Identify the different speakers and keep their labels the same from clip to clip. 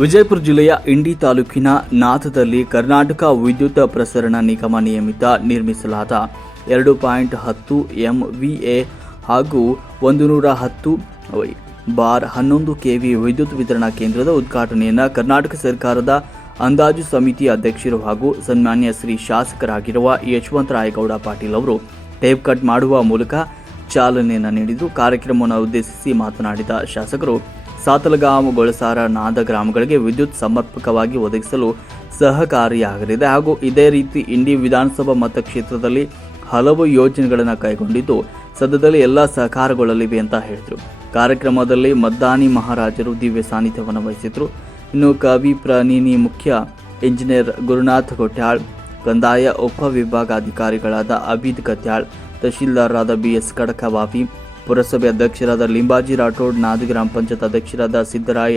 Speaker 1: ವಿಜಯಪುರ ಜಿಲ್ಲೆಯ ಇಂಡಿ ತಾಲೂಕಿನ ನಾಥದಲ್ಲಿ ಕರ್ನಾಟಕ ವಿದ್ಯುತ್ ಪ್ರಸರಣ ನಿಗಮ ನಿಯಮಿತ ನಿರ್ಮಿಸಲಾದ ಎರಡು ಪಾಯಿಂಟ್ ಹತ್ತು ಎ ಹಾಗೂ ಒಂದು ನೂರ ಹತ್ತು ಬಾರ್ ಹನ್ನೊಂದು ಕೆವಿ ವಿದ್ಯುತ್ ವಿತರಣಾ ಕೇಂದ್ರದ ಉದ್ಘಾಟನೆಯನ್ನು ಕರ್ನಾಟಕ ಸರ್ಕಾರದ ಅಂದಾಜು ಸಮಿತಿ ಅಧ್ಯಕ್ಷರು ಹಾಗೂ ಸನ್ಮಾನ್ಯ ಶ್ರೀ ಶಾಸಕರಾಗಿರುವ ಯಶವಂತರಾಯಗೌಡ ಪಾಟೀಲ್ ಅವರು ಟೇಪ್ ಕಟ್ ಮಾಡುವ ಮೂಲಕ ಚಾಲನೆಯನ್ನು ನೀಡಿದ್ದು ಕಾರ್ಯಕ್ರಮವನ್ನು ಉದ್ದೇಶಿಸಿ ಮಾತನಾಡಿದ ಶಾಸಕರು ಸಾತಲಗಾಮ್ ಗೊಳಸಾರ ನಾದ ಗ್ರಾಮಗಳಿಗೆ ವಿದ್ಯುತ್ ಸಮರ್ಪಕವಾಗಿ ಒದಗಿಸಲು ಸಹಕಾರಿಯಾಗಲಿದೆ ಹಾಗೂ ಇದೇ ರೀತಿ ಇಂಡಿ ವಿಧಾನಸಭಾ ಮತಕ್ಷೇತ್ರದಲ್ಲಿ ಹಲವು ಯೋಜನೆಗಳನ್ನು ಕೈಗೊಂಡಿದ್ದು ಸದ್ಯದಲ್ಲಿ ಎಲ್ಲ ಸಹಕಾರಗೊಳ್ಳಲಿವೆ ಅಂತ ಹೇಳಿದರು ಕಾರ್ಯಕ್ರಮದಲ್ಲಿ ಮದ್ದಾನಿ ಮಹಾರಾಜರು ದಿವ್ಯ ಸಾನ್ನಿಧ್ಯವನ್ನು ವಹಿಸಿದರು ಇನ್ನು ಕವಿ ಪ್ರನೀನಿ ಮುಖ್ಯ ಇಂಜಿನಿಯರ್ ಗುರುನಾಥ್ ಕೊಟ್ಯಾಳ್ ಕಂದಾಯ ಉಪವಿಭಾಗಾಧಿಕಾರಿಗಳಾದ ಅಬಿದ್ ಕತ್ಯಾಳ್ ತಹಶೀಲ್ದಾರರಾದ ಬಿ ಎಸ್ ಕಡಕವಾಫಿ ಪುರಸಭೆ ಅಧ್ಯಕ್ಷರಾದ ಲಿಂಬಾಜಿ ರಾಠೋಡ್ ನಾದಿ ಗ್ರಾಮ ಪಂಚಾಯತ್ ಅಧ್ಯಕ್ಷರಾದ ಸಿದ್ದರಾಯ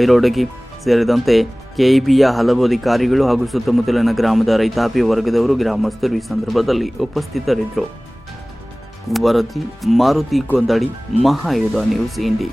Speaker 1: ಐರೋಡಗಿ ಸೇರಿದಂತೆ ಕೆಇಬಿಯ ಹಲವು ಅಧಿಕಾರಿಗಳು ಹಾಗೂ ಸುತ್ತಮುತ್ತಲಿನ ಗ್ರಾಮದ ರೈತಾಪಿ ವರ್ಗದವರು ಗ್ರಾಮಸ್ಥರು ಈ ಸಂದರ್ಭದಲ್ಲಿ ಉಪಸ್ಥಿತರಿದ್ದರು ವರದಿ ಮಾರುತಿ ಕೊಂದಡಿ ಮಹಾಯುಧ ನ್ಯೂಸ್ ಇಂಡಿ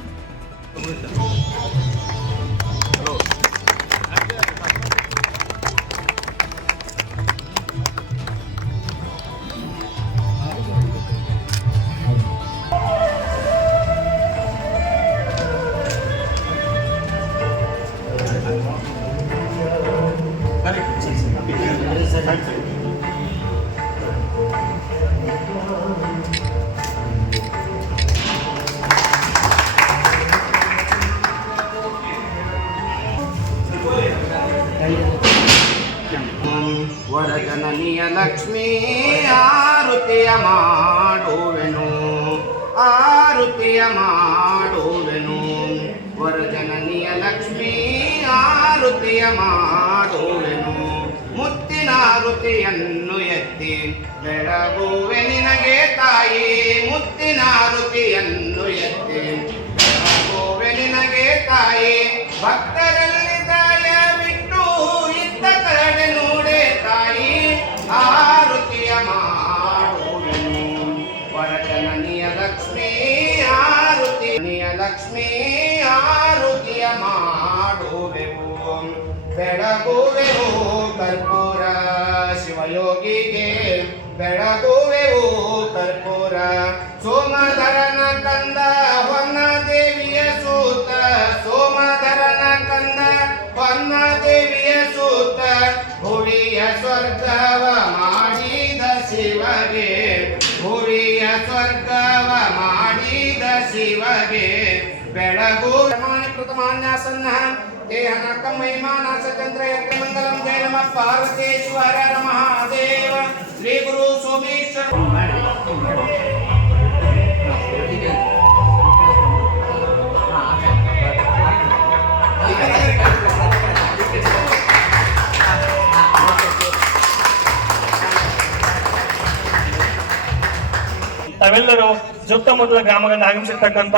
Speaker 1: ವರಜನನಿಯ ಲಕ್ಷ್ಮೀ ಆರುತಿಯ ಮಾಡುವೆನು ಆರುತಿಯ ಮಾಡುವೆನು ವರಜನನಿಯ ಲಕ್ಷ್ಮೀ ಆರುತಿಯ ಮಾಡುವೆನು ಮುತ್ತಿನ ಆರುತಿಯನ್ನು ಎತ್ತಿ ಬೆಳಗುವೆ ನಿನಗೆ ತಾಯಿ ಮುತ್ತಿನ ಆರುತಿಯನ್ನು ಎತ್ತಿ ಬೆಳಗುವೆ ನಿನಗೆ ತಾಯಿ ಭಕ್ತರಲ್ಲಿ
Speaker 2: ಲಕ್ಷ್ಮೀ ಆರುಗ್ಯ ಮಾಡುವೆವು ಬೆಳಗುವೆವು ಕರ್ಪೂರ ಶಿವಯೋಗಿಗೆ ಬೆಳಗುವೆವು ಕರ್ಪೂರ ಸೋಮಧರನ ಕಂದ ಹೊನ್ನ ದೇವಿಯ ಸೂತ ಸೋಮಧರನ ಕಂದ ಹೊನ್ನ ದೇವಿಯ ಸೂತ ಗುಡಿಯ ಸ್ವರ್ಗ ಬೆಳಗು ಪ್ರಮಾಣೀಕೃತಮಾನ್ಯಾಸನ್ನ ದೇಹನಕ ಮಹಿಮಾನಾಸ ಚಂದ್ರ ಯಜ್ಞ ಮಂಗಲಂ ಜಯ ನಮ ಪಾರ್ವತೇಶ್ವರ ಮಹಾದೇವ ಶ್ರೀ ಗುರು ಸೋಮೇಶ್ವರ ತಾವೆಲ್ಲರೂ ಸುತ್ತಮುತ್ತಲ ಗ್ರಾಮಗಳಿಂದ ಆಗಮಿಸಿರ್ತಕ್ಕಂತ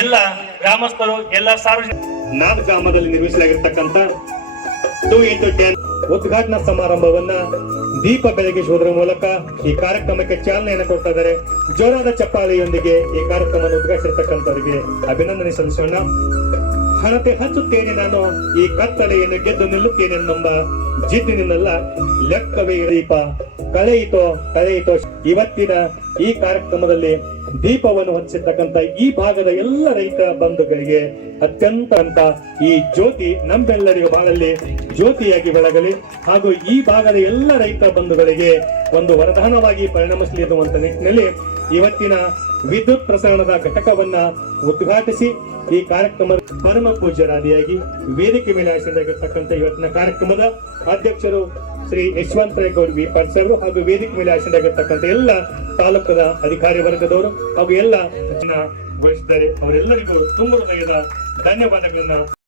Speaker 2: ಎಲ್ಲ ಗ್ರಾಮಸ್ಥರು ಎಲ್ಲ ಸಾರ್ವಜನಿಕ
Speaker 3: ನಾಮ ಗ್ರಾಮದಲ್ಲಿ ನಿರ್ಮಿಸಲಾಗಿರ್ತಕ್ಕಂಥ ಟೂ ಇಂಟು ಟೆನ್ ಉದ್ಘಾಟನಾ ಸಮಾರಂಭವನ್ನ ದೀಪ ಬೆಳಗಿಸುವುದರ ಮೂಲಕ ಈ ಕಾರ್ಯಕ್ರಮಕ್ಕೆ ಚಾಲನೆಯನ್ನು ಕೊಡ್ತಾ ಇದ್ದಾರೆ ಜೋರಾದ ಚಪ್ಪಾಳೆಯೊಂದಿಗೆ ಈ ಕಾರ್ಯಕ್ರಮವನ್ನು ಉದ್ಘಾಟಿಸಿರ್ತಕ್ಕಂಥವರಿಗೆ ಅಭಿನಂದನೆ ಸಲ್ಲಿಸೋಣ ಹಣತೆ ಹಚ್ಚುತ್ತೇನೆ ನಾನು ಈ ಕತ್ತಲೆಯನ್ನು ಗೆದ್ದು ನಿಲ್ಲುತ್ತೇನೆ ಎಂಬ ಜಿದ್ದಿನಲ್ಲ ಲೆಕ್ಕವೇ ದೀಪ ಕಳೆಯಿತೋ ಕಳೆಯಿತೋ ಇವತ್ತಿನ ಈ ಕಾರ್ಯಕ್ರಮದಲ್ಲಿ ದೀಪವನ್ನು ಹೊಂದಿಸಿರ್ತಕ್ಕಂಥ ಈ ಭಾಗದ ಎಲ್ಲ ರೈತ ಬಂಧುಗಳಿಗೆ ಅತ್ಯಂತ ಅಂತ ಈ ಜ್ಯೋತಿ ನಮ್ಮೆಲ್ಲರಿಗೂ ಬಾಳಲ್ಲಿ ಜ್ಯೋತಿಯಾಗಿ ಬೆಳಗಲಿ ಹಾಗೂ ಈ ಭಾಗದ ಎಲ್ಲ ರೈತ ಬಂಧುಗಳಿಗೆ ಒಂದು ವರದಾನವಾಗಿ ಪರಿಣಮಿಸಲಿ ಎನ್ನುವಂತ ನಿಟ್ಟಿನಲ್ಲಿ ಇವತ್ತಿನ ವಿದ್ಯುತ್ ಪ್ರಸರಣದ ಘಟಕವನ್ನ ಉದ್ಘಾಟಿಸಿ ಈ ಕಾರ್ಯಕ್ರಮ ಪರಮ ಪೂಜ್ಯರಾದಿಯಾಗಿ ವೇದಿಕೆ ಮೇಲೆ ಆಶೀನಾಗಿರ್ತಕ್ಕಂಥ ಇವತ್ತಿನ ಕಾರ್ಯಕ್ರಮದ ಅಧ್ಯಕ್ಷರು ಶ್ರೀ ಗೌಡ್ ವಿ ಪರ್ಸರು ಹಾಗೂ ವೇದಿಕೆ ಮೇಲೆ ಆಶೀನಾಗಿರ್ತಕ್ಕಂಥ ಎಲ್ಲ ತಾಲೂಕದ ಅಧಿಕಾರಿ ವರ್ಗದವರು ಹಾಗೂ ಎಲ್ಲ ವಹಿಸಿದ್ದಾರೆ ಅವರೆಲ್ಲರಿಗೂ ತುಂಬ ಹೃದಯದ ಧನ್ಯವಾದಗಳನ್ನ